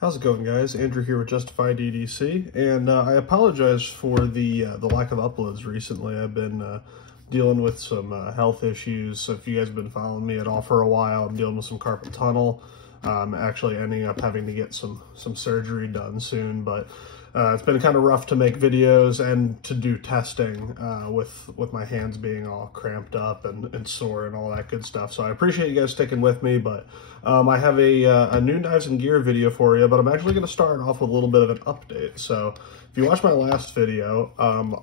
How's it going, guys? Andrew here with Justified EDC, and I apologize for the lack of uploads recently. I've been dealing with some health issues. So if you guys have been following me at all for a while, I'm dealing with some carpal tunnel. Actually ending up having to get some surgery done soon, but it's been kind of rough to make videos and to do testing with my hands being all cramped up and sore and all that good stuff. So I appreciate you guys sticking with me, but I have a new knives and gear video for you, but I'm actually going to start off with a little bit of an update. So if you watched my last video,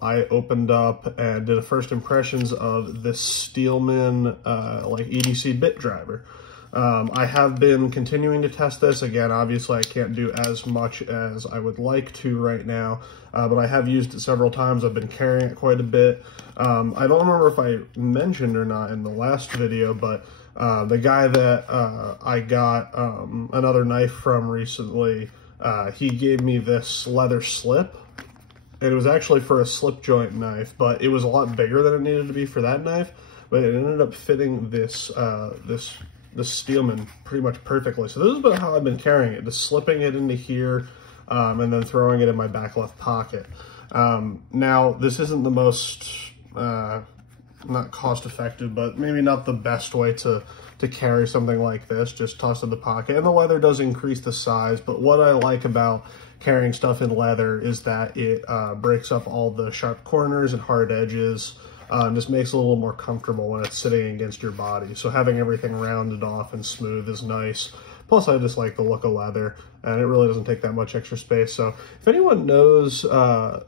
I opened up and did a first impressions of this Steelman like EDC bit driver. I have been continuing to test this. Again, obviously I can't do as much as I would like to right now, but I have used it several times. I've been carrying it quite a bit. I don't remember if I mentioned or not in the last video, but the guy that I got another knife from recently, he gave me this leather slip, and it was actually for a slip joint knife, but it was a lot bigger than it needed to be for that knife, but it ended up fitting this the Steelman pretty much perfectly. So this is about how I've been carrying it, just slipping it into here and then throwing it in my back left pocket. Now, this isn't the most, not cost effective, but maybe not the best way to carry something like this, just toss in the pocket. And the leather does increase the size, but what I like about carrying stuff in leather is that it breaks up all the sharp corners and hard edges. Just makes it a little more comfortable when it's sitting against your body. So having everything rounded off and smooth is nice. Plus, I just like the look of leather, and it really doesn't take that much extra space. So if anyone knows,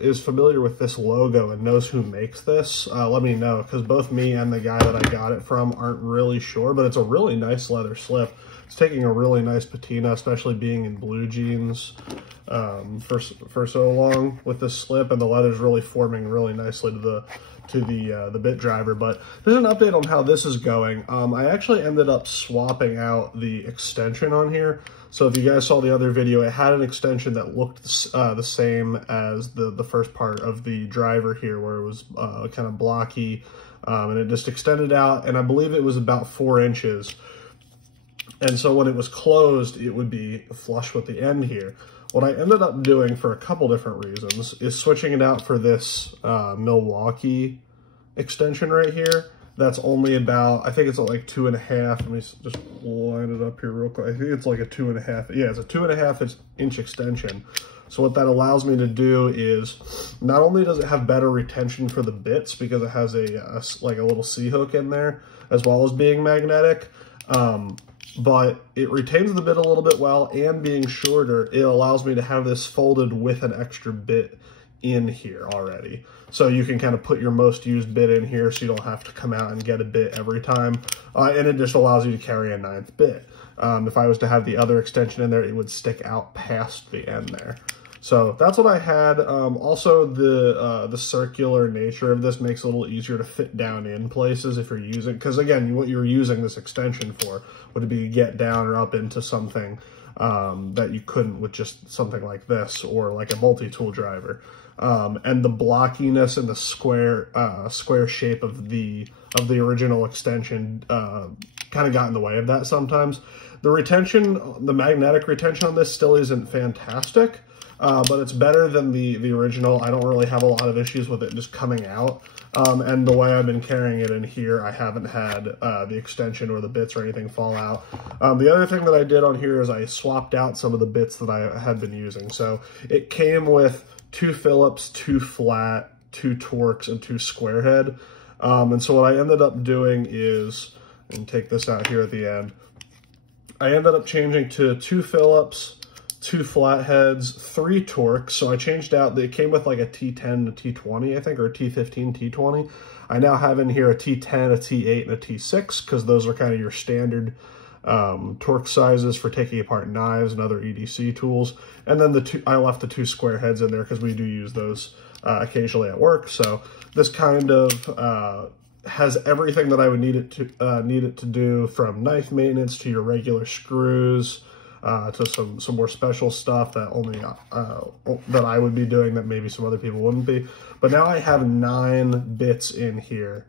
is familiar with this logo and knows who makes this, let me know, because both me and the guy that I got it from aren't really sure, but it's a really nice leather slip. It's taking a really nice patina, especially being in blue jeans for so long with this slip, and the leather's really forming really nicely to the bit driver. But there's an update on how this is going. I actually ended up swapping out the extension on here. So if you guys saw the other video, it had an extension that looked the same as the first part of the driver here, where it was kind of blocky, and it just extended out, and I believe it was about 4 inches. And so when it was closed, it would be flush with the end here. What I ended up doing for a couple different reasons is switching it out for this Milwaukee extension right here. That's only about, I think it's like 2.5. Let me just line it up here real quick. I think it's like a 2.5. Yeah, it's a 2.5 inch extension. So what that allows me to do is, not only does it have better retention for the bits because it has like a little C-hook in there, as well as being magnetic, but it retains the bit a little bit well, and being shorter, it allows me to have this folded with an extra bit in here already. So you can kind of put your most used bit in here so you don't have to come out and get a bit every time. And it just allows you to carry a 9th bit. If I was to have the other extension in there, it would stick out past the end there. So that's what I had. Also, the circular nature of this makes it a little easier to fit down in places if you're using, because again, what you're using this extension for would be to get down or up into something that you couldn't with just something like this or like a multi-tool driver. And the blockiness and the square shape of the original extension kind of got in the way of that sometimes. The retention, the magnetic retention on this still isn't fantastic. But it's better than the original. I don't really have a lot of issues with it just coming out. And the way I've been carrying it in here, I haven't had the extension or the bits or anything fall out. The other thing that I did on here is I swapped out some of the bits that I had been using. So it came with 2 Phillips, 2 flat, 2 Torx, and 2 square head. And so what I ended up doing is, and take this out here at the end, I ended up changing to 2 Phillips, 2 flatheads, 3 Torx. So I changed out, it came with like a T10 to T20, I think, or a T15, T20. I now have in here a T10, a T8, and a T6, because those are kind of your standard Torx sizes for taking apart knives and other EDC tools. And then I left the 2 square heads in there because we do use those occasionally at work. So this kind of has everything that I would need it to do, from knife maintenance to your regular screws, to some more special stuff that only that I would be doing that maybe some other people wouldn't be. But now I have 9 bits in here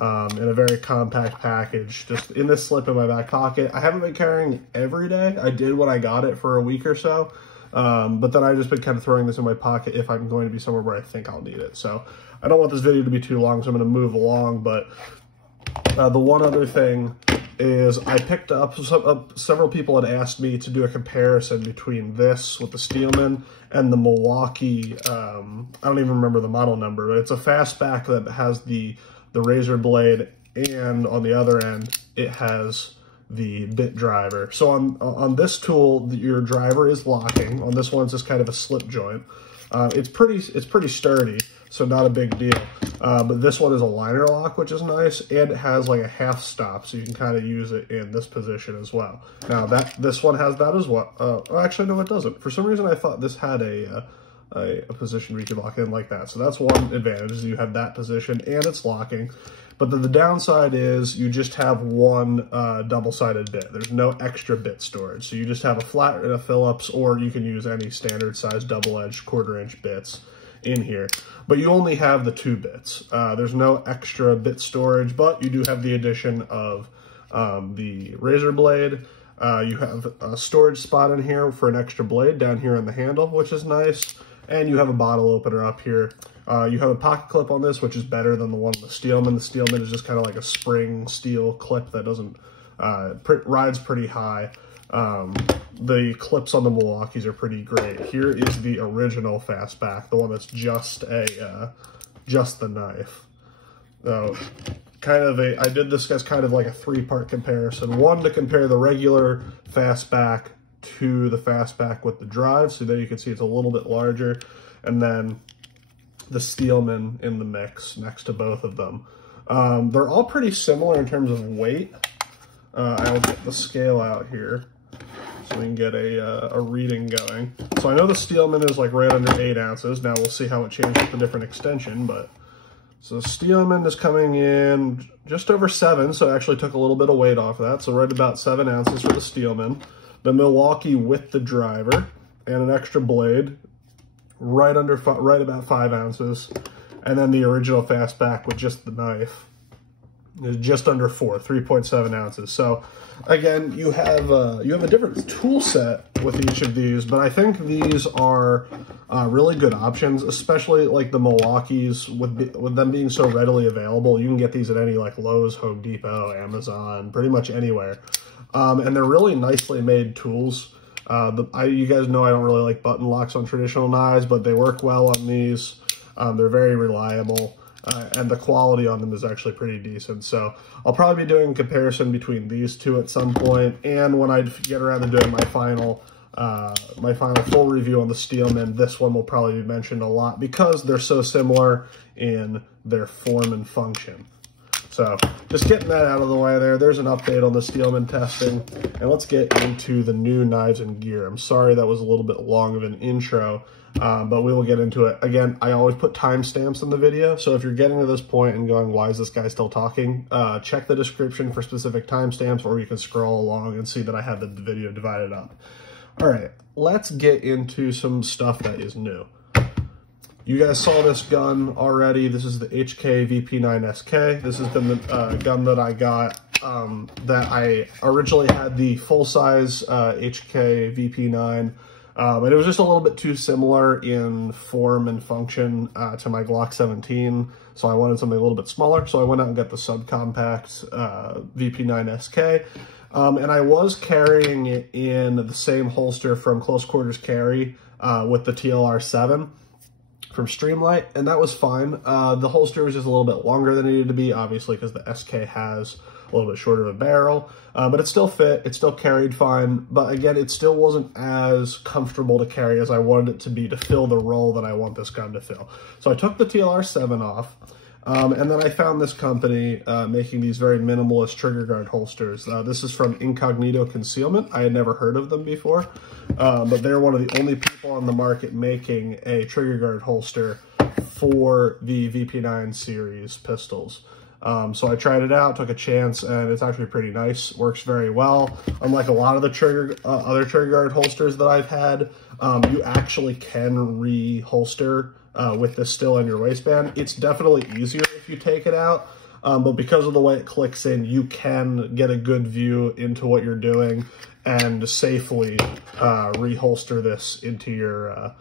in a very compact package, just in this slip in my back pocket. I haven't been carrying it every day. I did when I got it for a week or so, but then I've just been kind of throwing this in my pocket if I'm going to be somewhere where I think I'll need it. So I don't want this video to be too long, so I'm going to move along. But the one other thing is I picked up, several people had asked me to do a comparison between this with the Steelman and the Milwaukee, I don't even remember the model number, but it's a fastback that has the razor blade, and on the other end, it has the bit driver. So on this tool, your driver is locking. On this one, it's just kind of a slip joint. It's pretty sturdy, so not a big deal. But this one is a liner lock, which is nice, and it has like a half stop, so you can kind of use it in this position as well. Now this one has that as well. Actually, no, it doesn't. For some reason, I thought this had a position where you can lock in like that. So that's one advantage, is you have that position and it's locking. But then the downside is you just have one double-sided bit. There's no extra bit storage. So you just have a flat and a Phillips, or you can use any standard size double-edged 1/4-inch bits in here. But you only have the 2 bits. There's no extra bit storage, but you do have the addition of the razor blade. You have a storage spot in here for an extra blade down here on the handle, which is nice. And you have a bottle opener up here. You have a pocket clip on this, which is better than the one on the Steelman. The Steelman is just kind of like a spring steel clip that doesn't, rides pretty high. The clips on the Milwaukees are pretty great. Here is the original fastback, the one that's just the knife. So I did this as kind of like a 3-part comparison. One, to compare the regular fastback to the fastback with the drive, so there you can see it's a little bit larger, and then the Steelman in the mix next to both of them. They're all pretty similar in terms of weight. I'll get the scale out here so we can get a reading going. So I know the Steelman is like right under 8 ounces. Now we'll see how it changes with the different extension, but so Steelman is coming in just over 7, so I actually took a little bit of weight off of that. So right about 7 ounces for the Steelman. The Milwaukee with the driver and an extra blade, right about 5 ounces. And then the original fastback with just the knife is just under 4, 3.7 ounces. So again, you have a different tool set with each of these, but I think these are really good options, especially like the Milwaukees, with them being so readily available. You can get these at any like Lowe's, Home Depot, Amazon, pretty much anywhere. And they're really nicely made tools. You guys know I don't really like button locks on traditional knives, but they work well on these. They're very reliable, and the quality on them is actually pretty decent. So I'll probably be doing a comparison between these two at some point, and when I get around to doing my final full review on the Steelman, this one will probably be mentioned a lot because they're so similar in their form and function. So just getting that out of the way there. There's an update on the Steelman testing, and let's get into the new knives and gear. I'm sorry that was a little bit long of an intro, but we will get into it. Again, I always put timestamps in the video, so if you're getting to this point and going, why is this guy still talking? Check the description for specific timestamps, or you can scroll along and see that I have the video divided up. All right, let's get into some stuff that is new. You guys saw this gun already. This is the HK VP9SK. This has been the gun that I got, that I originally had the full-size HK VP9, but it was just a little bit too similar in form and function to my Glock 17, so I wanted something a little bit smaller, so I went out and got the subcompact VP9SK. And I was carrying it in the same holster from Close Quarters Carry with the TLR7 from Streamlight, and that was fine. The holster was just a little bit longer than it needed to be, obviously, because the SK has a little bit shorter of a barrel, but it still fit, it still carried fine, but again, it still wasn't as comfortable to carry as I wanted it to be to fill the role that I want this gun to fill. So I took the TLR7 off, and then I found this company making these very minimalist trigger guard holsters. This is from Incognito Concealment. I had never heard of them before, but they're one of the only people on the market making a trigger guard holster for the VP9 series pistols. So I tried it out, took a chance, and it's actually pretty nice. Works very well. Unlike a lot of the other trigger guard holsters that I've had, you actually can re-holster with this still in your waistband. It's definitely easier if you take it out, but because of the way it clicks in, you can get a good view into what you're doing and safely reholster this into your,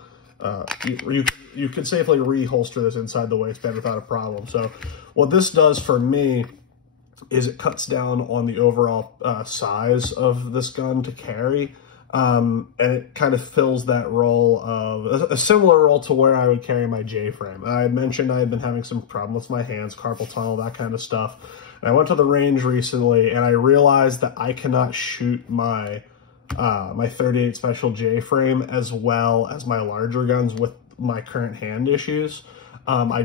you can safely reholster this inside the waistband without a problem. So what this does for me is it cuts down on the overall size of this gun to carry. And it kind of fills that role of a similar role to where I would carry my J-frame. I had mentioned I had been having some problems with my hands, carpal tunnel, that kind of stuff. And I went to the range recently and I realized that I cannot shoot my my 38 Special J-frame as well as my larger guns with my current hand issues. I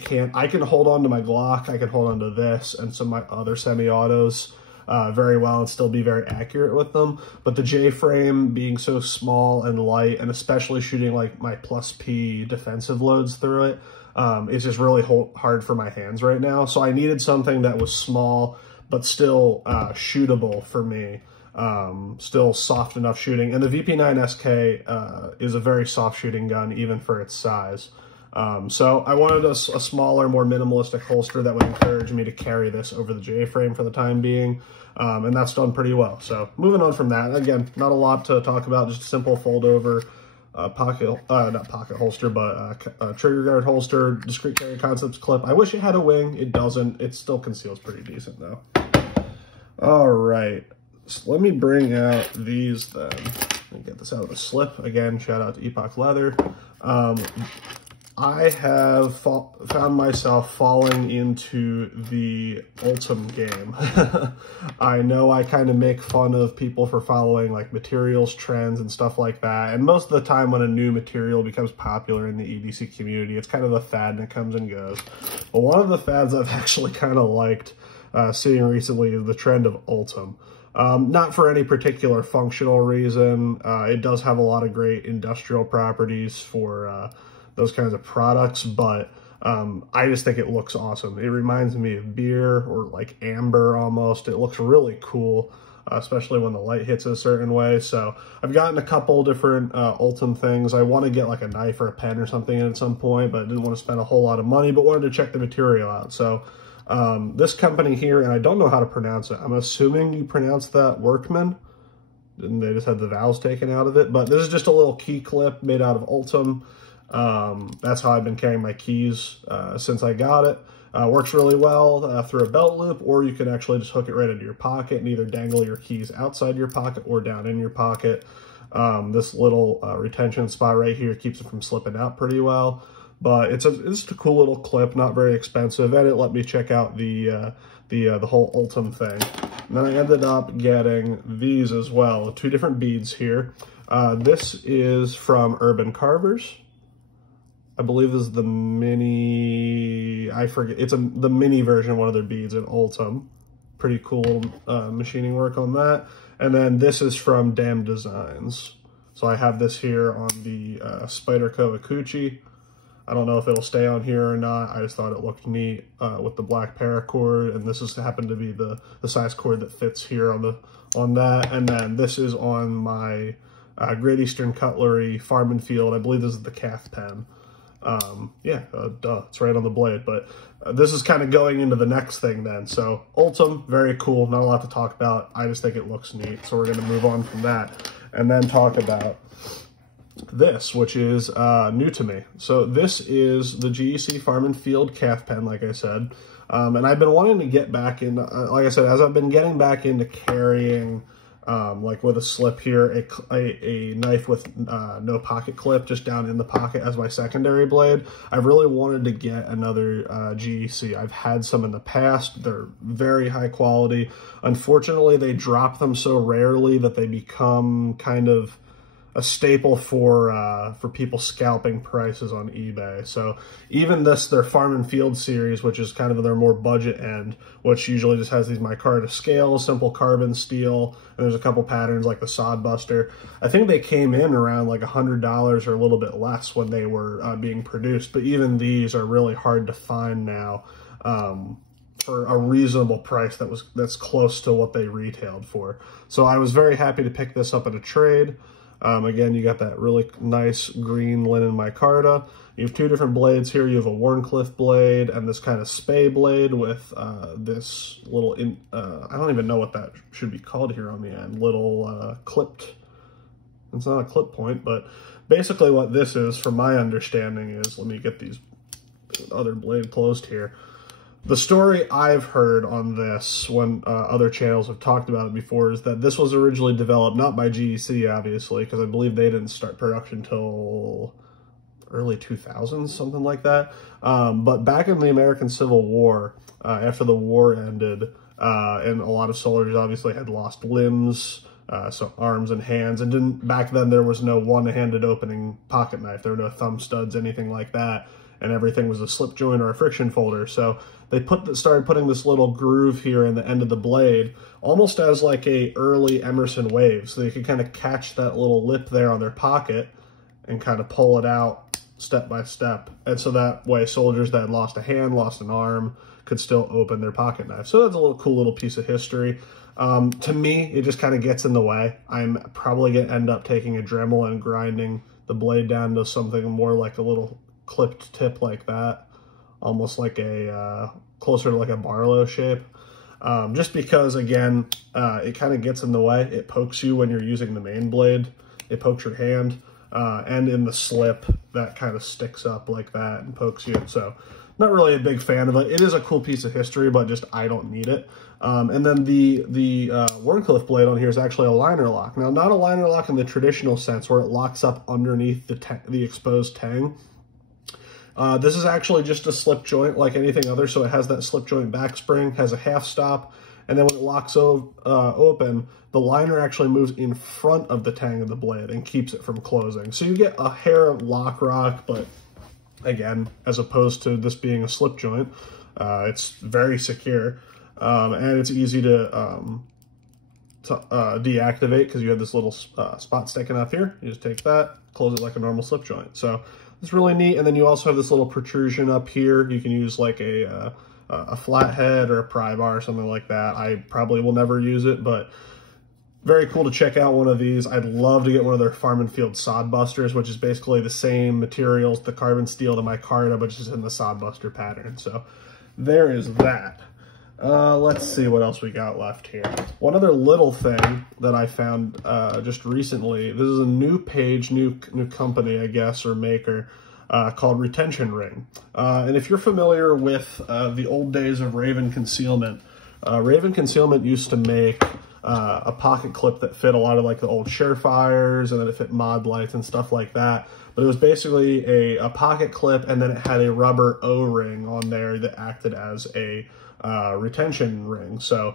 can hold on to my Glock, I can hold on to this and some of my other semi-autos very well and still be very accurate with them. But the J-frame being so small and light, and especially shooting like my plus P defensive loads through it, it's just really hard for my hands right now. So I needed something that was small, but still shootable for me. Still soft enough shooting. And the VP9 SK is a very soft shooting gun, even for its size. So I wanted a smaller, more minimalistic holster that would encourage me to carry this over the J-frame for the time being. And that's done pretty well. So moving on from that, again, not a lot to talk about, just a simple fold over pocket, not pocket holster, but trigger guard holster, discrete carry concepts clip. I wish it had a wing. It doesn't. It still conceals pretty decent though. All right. So let me bring out these then. Let me get this out of the slip. Again, shout out to Epoch Leather. I have found myself falling into the Ultem game. I know I kind of make fun of people for following like materials trends and stuff like that. And most of the time when a new material becomes popular in the EDC community, it's kind of a fad and it comes and goes. But one of the fads I've actually kind of liked seeing recently is the trend of Ultem. Not for any particular functional reason. It does have a lot of great industrial properties for those kinds of products, but I just think it looks awesome. It reminds me of beer or like amber almost. It looks really cool, especially when the light hits a certain way. So I've gotten a couple different Ultem things. I want to get like a knife or a pen or something at some point, but I didn't want to spend a whole lot of money, but wanted to check the material out. So this company here, and I don't know how to pronounce it. I'm assuming you pronounce that Workman. And they just had the vowels taken out of it, but this is just a little key clip made out of Ultem. That's how I've been carrying my keys since I got it. Works really well through a belt loop, or you can actually just hook it right into your pocket and either dangle your keys outside your pocket or down in your pocket. This little retention spot right here keeps it from slipping out pretty well. But it's a cool little clip, not very expensive, and it let me check out the whole Ultem thing. And then I ended up getting these as well, 2 different beads here. This is from Urban Carvers. I believe this is the mini, I forget, it's the mini version of one of their beads in Ultem. Pretty cool machining work on that. And then this is from Damn Designs. So I have this here on the Spyderco Akuchi. I don't know if it'll stay on here or not. I just thought it looked neat with the black paracord, and this happened to be the size cord that fits here on that. And then this is on my Great Eastern Cutlery Farm and Field. I believe this is the Calf Pen. Duh, it's right on the blade. But this is kind of going into the next thing then. So Ultem, very cool. Not a lot to talk about. I just think it looks neat. So we're going to move on from that and then talk about this, which is new to me. So this is the GEC Farm and Field Calf Pen, like I said. And I've been wanting to get back in, like I said, as I've been getting back into carrying, like with a slip here, a knife with no pocket clip just down in the pocket as my secondary blade. I've really wanted to get another GEC. I've had some in the past. They're very high quality. Unfortunately, they drop them so rarely that they become kind of a staple for people scalping prices on eBay. So even their Farm and Field series, which is kind of their more budget end, which usually just has these micarta scales, simple carbon steel, and there's a couple patterns like the Sod Buster. I think they came in around like $100 or a little bit less when they were being produced, but even these are really hard to find now for a reasonable price that's close to what they retailed for. So I was very happy to pick this up at a trade. Again, you got that really nice green linen micarta. You have two different blades here. You have a Wharncliffe blade and this kind of spay blade with this little, I don't even know what that should be called here on the end, little clipped, it's not a clip point, but basically what this is, from my understanding, is, let me get these other blade closed here. The story I've heard on this, when other channels have talked about it before, is that this was originally developed, not by GEC, obviously, because I believe they didn't start production till early 2000s, something like that. But back in the American Civil War, after the war ended, and a lot of soldiers obviously had lost limbs, so arms and hands, and back then there was no one-handed opening pocket knife. There were no thumb studs, anything like that, and everything was a slip joint or a friction folder. So they started putting this little groove here in the end of the blade, almost as like a early Emerson wave, so they could kind of catch that little lip there on their pocket and kind of pull it out step by step. And so that way soldiers that had lost a hand, lost an arm, could still open their pocket knife. So that's a cool little piece of history. To me, it just kind of gets in the way. I'm probably going to end up taking a Dremel and grinding the blade down to something more like a little clipped tip like that, almost like a, closer to like a Barlow shape. Just because, again, it kind of gets in the way. It pokes you when you're using the main blade. It pokes your hand, and in the slip, that kind of sticks up like that and pokes you. So not really a big fan of it. It is a cool piece of history, but just I don't need it. And then the Wharncliffe blade on here is actually a liner lock. Now, not a liner lock in the traditional sense where it locks up underneath the exposed tang. This is actually just a slip joint like anything other, so it has that slip joint back spring, has a half stop, and then when it locks open, the liner actually moves in front of the tang of the blade and keeps it from closing. So you get a hair of lock rock, but again, as opposed to this being a slip joint, it's very secure, and it's easy to deactivate because you have this little spot sticking up here. You just take that, close it like a normal slip joint. So it's really neat. And then you also have this little protrusion up here. You can use like a flathead or a pry bar or something like that. I probably will never use it, but very cool to check out one of these. I'd love to get one of their Farm and Field sod busters, which is basically the same materials, the carbon steel, the micarta, but just in the sod buster pattern. So there is that. Let's see what else we got left here. One other little thing that I found just recently. This is a new page, new company, I guess, or maker, called Retention Ring. And if you're familiar with the old days of Raven Concealment, Raven Concealment used to make a pocket clip that fit a lot of like the old Surefires, and then it fit mod lights and stuff like that. But it was basically a pocket clip, and then it had a rubber O-ring on there that acted as a retention ring. So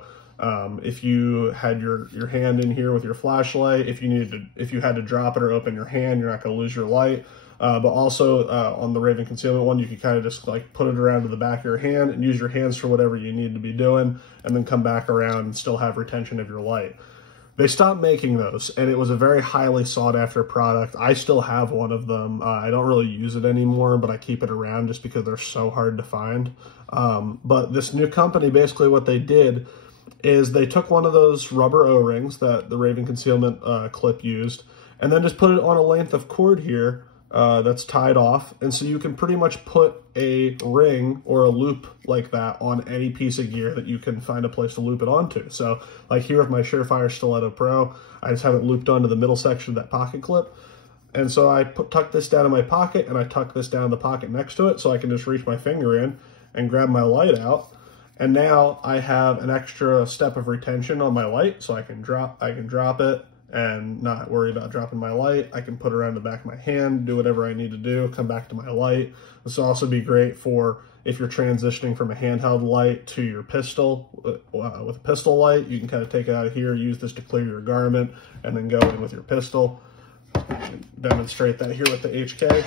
if you had your hand in here with your flashlight, if you had to drop it or open your hand, you're not going to lose your light. But also on the Raven Concealment one, you can kind of just like put it around to the back of your hand and use your hands for whatever you need to be doing, and then come back around and still have retention of your light. They stopped making those, and it was a very highly sought after product. I still have one of them. I don't really use it anymore, but I keep it around just because they're so hard to find. But this new company, basically what they did is they took one of those rubber O-rings that the Raven Concealment clip used, and then just put it on a length of cord here that's tied off. And so you can pretty much put a ring or a loop like that on any piece of gear that you can find a place to loop it onto. So like here with my Surefire Stiletto Pro, I just have it looped onto the middle section of that pocket clip. And so I tuck this down in my pocket, and I tuck this down in the pocket next to it so I can just reach my finger in and grab my light out. And now I have an extra step of retention on my light, so I can drop it and not worry about dropping my light. I can put it around the back of my hand, do whatever I need to do, come back to my light. This will also be great for if you're transitioning from a handheld light to your pistol. With a pistol light, you can kind of take it out of here, use this to clear your garment, and then go in with your pistol. Demonstrate that here with the HK.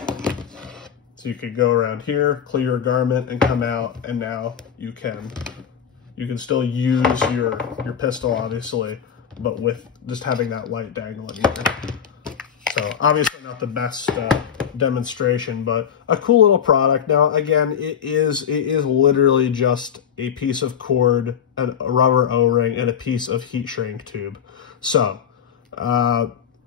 So you could go around here, clear your garment, and come out, and now you can still use your pistol, obviously, but with just having that light dangling here. So obviously not the best demonstration, but a cool little product. Now again, it is literally just a piece of cord, a rubber O-ring, and a piece of heat shrink tube. So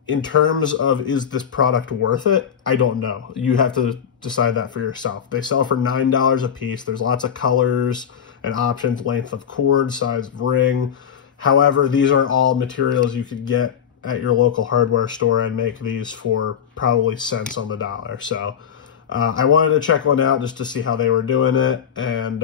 in terms of, is this product worth it? I don't know. You have to decide that for yourself. They sell for $9 a piece. There's lots of colors and options, length of cord, size of ring. However, these are all materials you could get at your local hardware store and make these for probably cents on the dollar. So I wanted to check one out just to see how they were doing it, and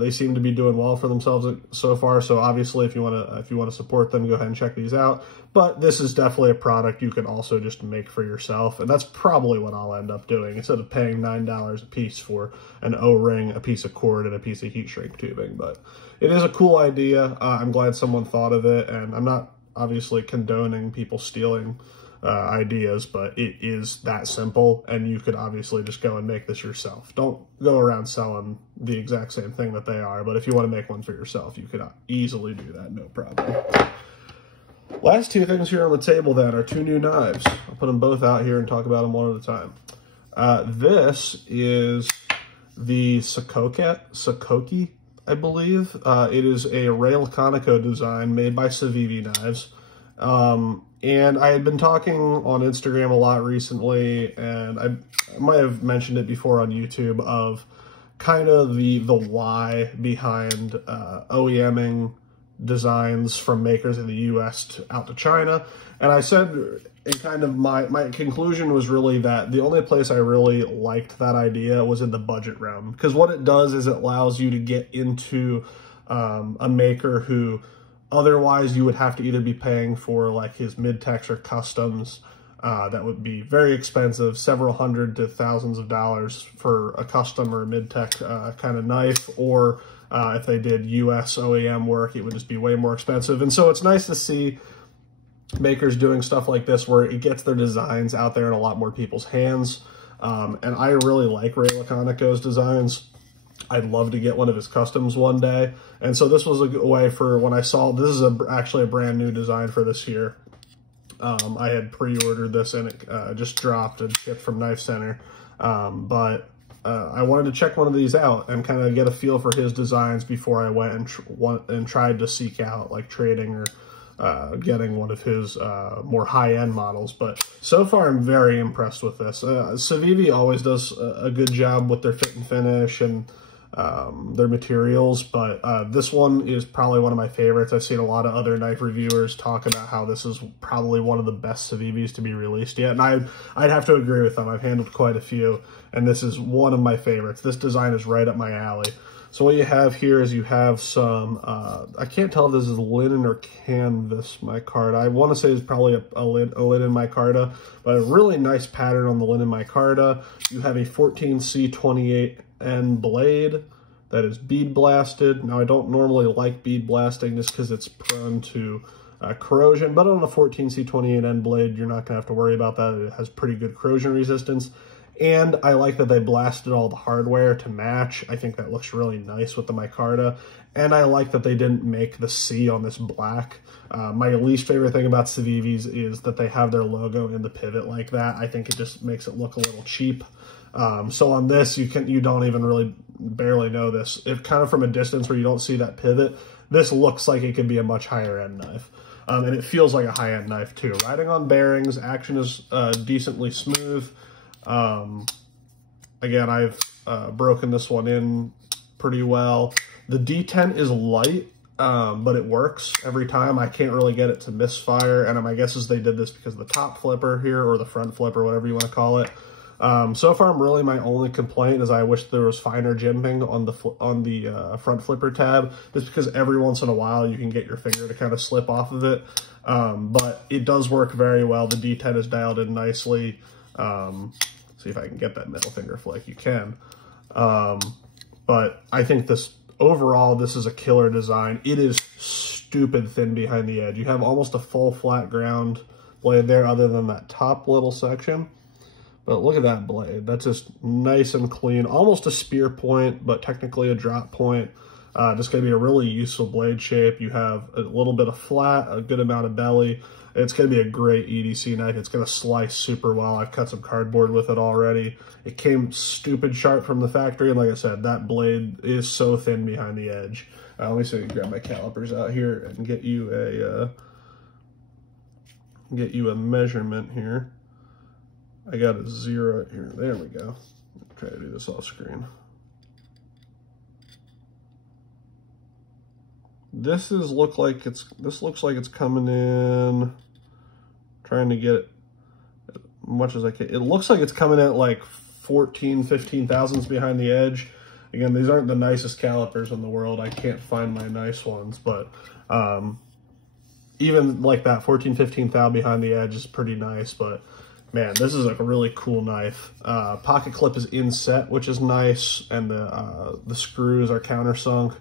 they seem to be doing well for themselves so far. So obviously, if you want to support them, go ahead and check these out. But this is definitely a product you can also just make for yourself, and that's probably what I'll end up doing instead of paying $9 a piece for an O-ring, a piece of cord, and a piece of heat shrink tubing. But it is a cool idea. I'm glad someone thought of it, and I'm not obviously condoning people stealing ideas, but it is that simple, and you could obviously just go and make this yourself. Don't go around selling the exact same thing that they are, but if you want to make one for yourself, you could easily do that, no problem. Last two things here on the table then are two new knives. I'll put them both out here and talk about them one at a time. This is the Sokoke, I believe. It is a rail conico design made by Civivi Knives. And I had been talking on Instagram a lot recently, and I might have mentioned it before on YouTube, of kind of the why behind OEMing designs from makers in the US out to China. And I said, and kind of my conclusion was really that the only place I really liked that idea was in the budget realm, because what it does is it allows you to get into a maker who otherwise you would have to either be paying for like his mid-techs or customs. That would be very expensive, several hundred to thousands of dollars for a custom or a mid-tech kind of knife, or if they did US OEM work, it would just be way more expensive. And so it's nice to see makers doing stuff like this where it gets their designs out there in a lot more people's hands. And I really like Ray Laconico's designs. I'd love to get one of his customs one day. And so this was a good way for when I saw, this is actually a brand new design for this year. I had pre-ordered this and it just dropped and shipped from Knife Center. But I wanted to check one of these out and kind of get a feel for his designs before I went and tried to seek out like trading or getting one of his more high-end models. But so far I'm very impressed with this. Civivi always does a good job with their fit and finish and their materials, but this one is probably one of my favorites. I've seen a lot of other knife reviewers talk about how this is probably one of the best Civivis to be released yet, and I'd have to agree with them. I've handled quite a few, and this is one of my favorites. This design is right up my alley. So what you have here is you have some, I can't tell if this is linen or canvas micarta. I want to say it's probably a linen micarta, but a really nice pattern on the linen micarta. You have a 14C28N blade that is bead blasted. Now, I don't normally like bead blasting just because it's prone to corrosion, but on a 14C28N blade, you're not going to have to worry about that. It has pretty good corrosion resistance. And I like that they blasted all the hardware to match. I think that looks really nice with the micarta. And I like that they didn't make the C on this black. My least favorite thing about Civivis is that they have their logo in the pivot like that. I think it just makes it look a little cheap. So on this, you don't even really barely know this. If kind of from a distance where you don't see that pivot, this looks like it could be a much higher end knife. And it feels like a high end knife too. Riding on bearings, action is decently smooth. Again, I've broken this one in pretty well. The detent is light, but it works every time. I can't really get it to misfire, and my guess is they did this because of the top flipper here, or the front flipper, whatever you want to call it. So far, really my only complaint is I wish there was finer jimping on the front flipper tab, just because every once in a while you can get your finger to kind of slip off of it. But it does work very well. The detent is dialed in nicely. See if I can get that middle finger flick. You can. But I think overall, this is a killer design. It is stupid thin behind the edge. You have almost a full flat ground blade there other than that top little section. But look at that blade. That's just nice and clean. Almost a spear point, but technically a drop point. Just going to be a really useful blade shape. You have a little bit of flat, a good amount of belly. It's going to be a great EDC knife. It's going to slice super well. I've cut some cardboard with it already. It came stupid sharp from the factory. And like I said, that blade is so thin behind the edge. Let me see if I can grab my calipers out here and get you a get you a measurement here. I got a 0 here. There we go. Try to do this off screen. This looks like it's coming in. Trying to get it as much as I can. It looks like it's coming at like 14, 15 thousandths behind the edge. Again, these aren't the nicest calipers in the world. I can't find my nice ones, but even like that 14, 15 thou behind the edge is pretty nice. But man, this is like a really cool knife. Pocket clip is inset, which is nice, and the screws are countersunk,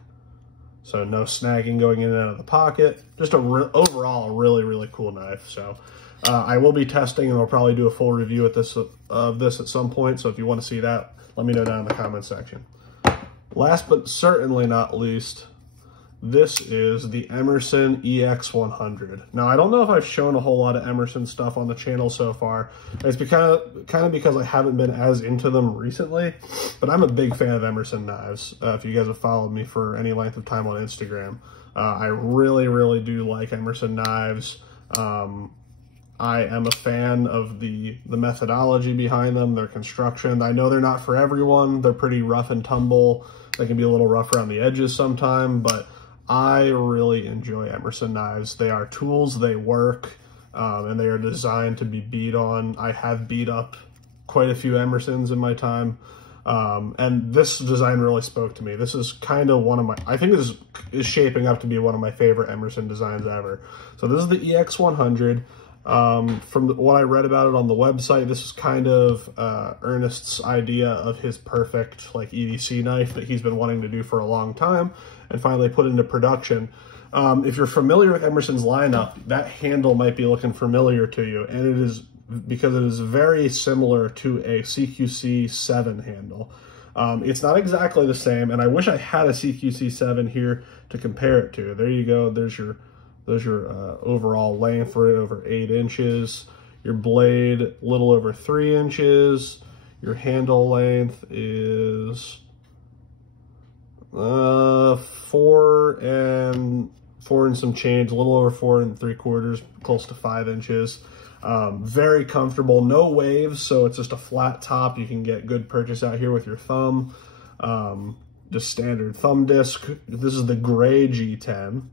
so no snagging going in and out of the pocket. Just overall a really, really cool knife. So I will be testing, and I'll probably do a full review of this at some point. So if you want to see that, let me know down in the comment section. Last but certainly not least, this is the Emerson EX100. Now, I don't know if I've shown a whole lot of Emerson stuff on the channel so far. It's kind of because I haven't been as into them recently, but I'm a big fan of Emerson knives. If you guys have followed me for any length of time on Instagram, I really, really do like Emerson knives. I am a fan of the methodology behind them, their construction. I know they're not for everyone. They're pretty rough and tumble. They can be a little rough around the edges sometimes, but I really enjoy Emerson knives. They are tools, they work, and they are designed to be beat on. I have beat up quite a few Emersons in my time, and this design really spoke to me. This is kind of one of my, I think this is shaping up to be one of my favorite Emerson designs ever. So this is the EX100. From what I read about it on the website, this is kind of Ernest's idea of his perfect like EDC knife that he's been wanting to do for a long time and finally put into production. If you're familiar with Emerson's lineup, that handle might be looking familiar to you, and it is because it is very similar to a CQC7 handle. It's not exactly the same, and I wish I had a CQC7 here to compare it to. There you go. There's your overall length, right over 8 inches. Your blade, a little over 3 inches. Your handle length is 4 and some change, a little over 4 3/4, close to 5 inches. Very comfortable, no waves, so it's just a flat top. You can get good purchase out here with your thumb. Just standard thumb disc. This is the gray G10.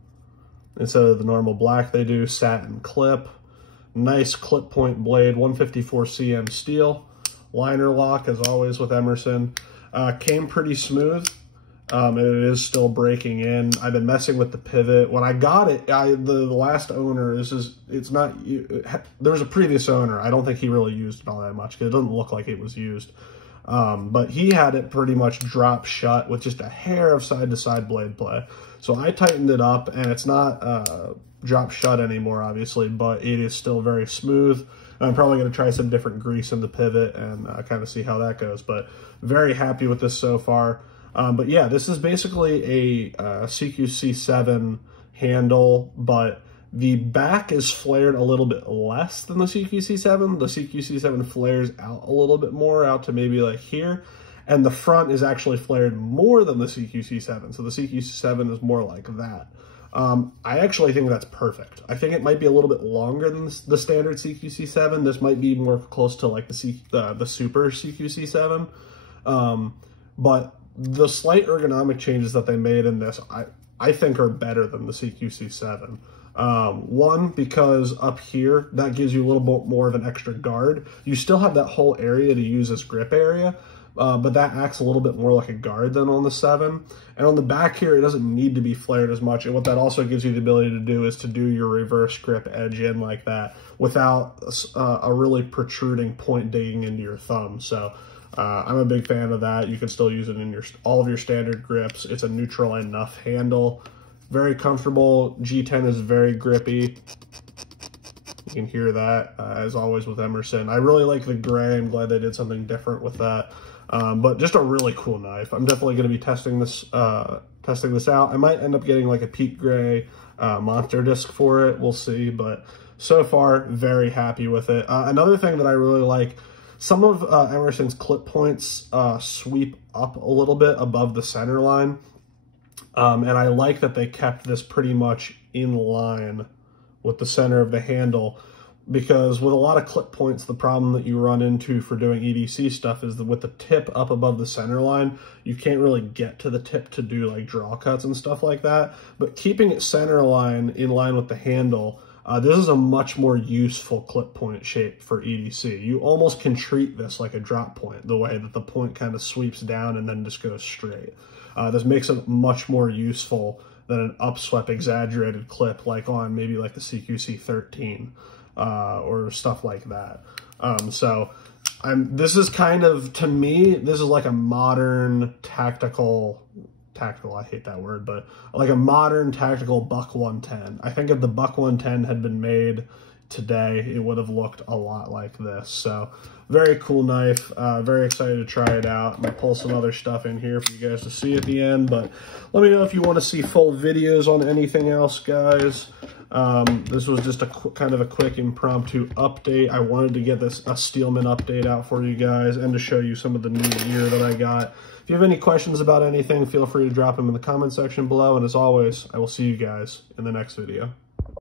Instead of the normal black they do, satin clip. Nice clip point blade, 154 cm steel. Liner lock, as always with Emerson. Came pretty smooth, and it is still breaking in. I've been messing with the pivot. When I got it, the last owner, there was a previous owner. I don't think he really used it all that much, because it doesn't look like it was used. But he had it pretty much drop shut with just a hair of side-to-side blade play. So I tightened it up, and it's not drop shut anymore, obviously, but it is still very smooth. I'm probably going to try some different grease in the pivot and kind of see how that goes, but very happy with this so far. But yeah, this is basically a CQC7 handle, but the back is flared a little bit less than the CQC7. The CQC7 flares out a little bit more, out to maybe like here. And the front is actually flared more than the CQC7. So the CQC7 is more like that. I actually think that's perfect. I think it might be a little bit longer than the standard CQC7. This might be more close to like the Super CQC7. But the slight ergonomic changes that they made in this, I think are better than the CQC7. One, because up here, that gives you a little bit more of an extra guard. You still have that whole area to use as grip area, but that acts a little bit more like a guard than on the 7. And on the back here, it doesn't need to be flared as much. And what that also gives you the ability to do is to do your reverse grip edge in like that without a really protruding point digging into your thumb. So I'm a big fan of that. You can still use it in all of your standard grips. It's a neutral enough handle. Very comfortable. G10 is very grippy. You can hear that, as always with Emerson. I really like the gray. I'm glad they did something different with that. But just a really cool knife. I'm definitely going to be testing this out. I might end up getting like a peat gray monster disc for it. We'll see. But so far, very happy with it. Another thing that I really like, some of Emerson's clip points sweep up a little bit above the center line. And I like that they kept this pretty much in line with the center of the handle. because with a lot of clip points, the problem that you run into for doing EDC stuff is that with the tip up above the center line, you can't really get to the tip to do like draw cuts and stuff like that. But keeping it center line in line with the handle, this is a much more useful clip point shape for EDC. You almost can treat this like a drop point, the way that the point kind of sweeps down and then just goes straight. This makes it much more useful than an upswept exaggerated clip like on maybe like the CQC 13. Or stuff like that. This is kind of, to me, this is like a modern tactical, I hate that word, but like a modern tactical Buck 110. I think if the Buck 110 had been made today, it would have looked a lot like this. So very cool knife. Very excited to try it out. I'm gonna pull some other stuff in here for you guys to see at the end, but let me know if you want to see full videos on anything else, guys. This was just a kind of a quick impromptu update. I wanted to get a Steelman update out for you guys and to show you some of the new gear that I got. If you have any questions about anything, feel free to drop them in the comment section below. And as always, I will see you guys in the next video.